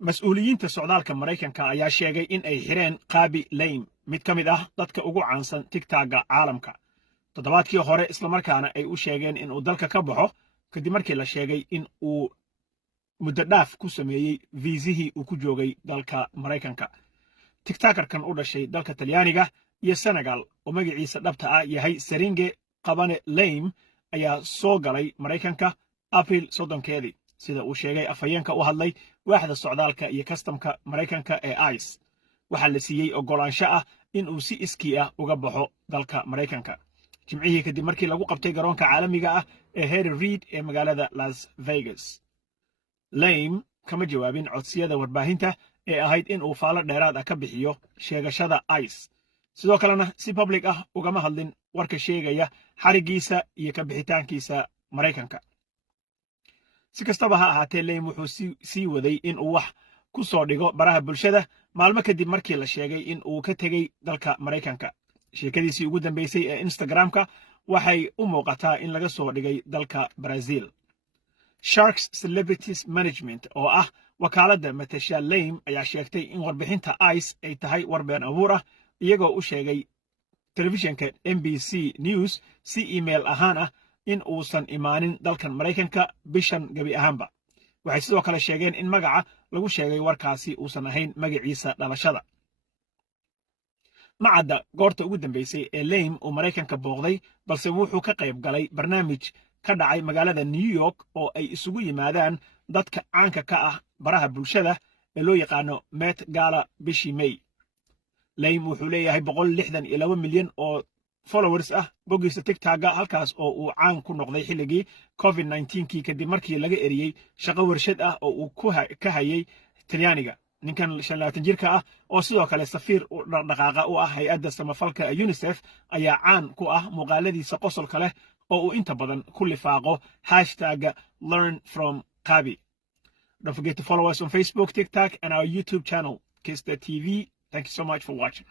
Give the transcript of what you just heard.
mas-uuliyiinta socdaalka Maraykanka ayaa sheegay in ay xireen Qabi Lame, mid ka mid ah dadka ugu caansan TikTok-ga caalamka. Toddobaadkii hore isla markaana ay u sheegeen in uu dalka ka baxo kadib markii la sheegay in uu muddo dhaaf ku sameeyey viisihii uu ku joogay dalka Maraykanka. TikTokerkan u dhashay dalka Talyaaniga iyo Senegal oo magaciisa dhabta ah yahay Seringe Qabane Lame ayaa soo galay Maraykanka April 30-keedii, sida uu sheegay afhayeenka u hadlay waaxda socdaalka iyo kastamka Maraykanka ee ICE. Waxaa la siiyey oggolaansho ah in uu si iskii ah uga baxo dalka Maraykanka jimcihii kadib markii lagu qabtay garoonka caalamiga ah ee Harry Reid ee magaalada Las Vegas. Lame kama jawaabin codsiyada warbaahinta ee ahayd in uu faalo dheeraad ah ka bixiyo sheegashada ICE. sidoo kalena si public ah ugama hadlin warka sheegaya xarigiisa iyo ka bixitaankiisa Maraykanka. Si kastaba ha ahaatee, Lame wuxuu sii waday in uu wax ku soo dhigo baraha bulshada maalmo kadib markii la sheegay in uu ka tegey dalka Maraykanka. Sheekadiisii ugu dambeysay ee Instagram-ka waxay u muuqataa in laga soo dhigay dalka Brazil. Sharks Celebrities Management oo ah wakaaladda matasha Lame ayaa sheegtay in warbixinta ICE ay tahay war been abuur ah, iyagoo u sheegay telefishinka NBC News si email ahaan ah in uusan imaanin dalkan Maraykanka bishan gabi ahaanba. Waxay sidoo kale sheegeen in magaca lagu sheegay warkaasi uusan ahayn magaciisa dhalashada. Macadda goorta ugu dambeysay ee Lame uu Maraykanka booqday, balse wuxuu ka qayb galay barnaamij ka dhacay magaalada New York oo ay isugu yimaadaan dadka caanka ka ah baraha bulshada ee loo yaqaano Met Gala bishii May. Lame wuxuu leeyahay 162 milyan oo followers ah boggiisa TikTok-ga, halkaas oo uu caan ku noqday xilligii COVID-19-kii kadib markii laga eriyey shaqo warshad ah oo uu ka hayay Talyaaniga. Ninkan 25 jirka ah oo sidoo kale safiir u dhaqdhaqaaqa u ah hay'adda samafalka UNICEF ayaa caan ku ah muuqaaladiisa qosolka leh oo uu inta badan ku lifaaqo #LearnFromQabi. Don't forget to follow us on Facebook, TikTok, and our YouTube channel, Kiss the TV. Thank you so much for watching.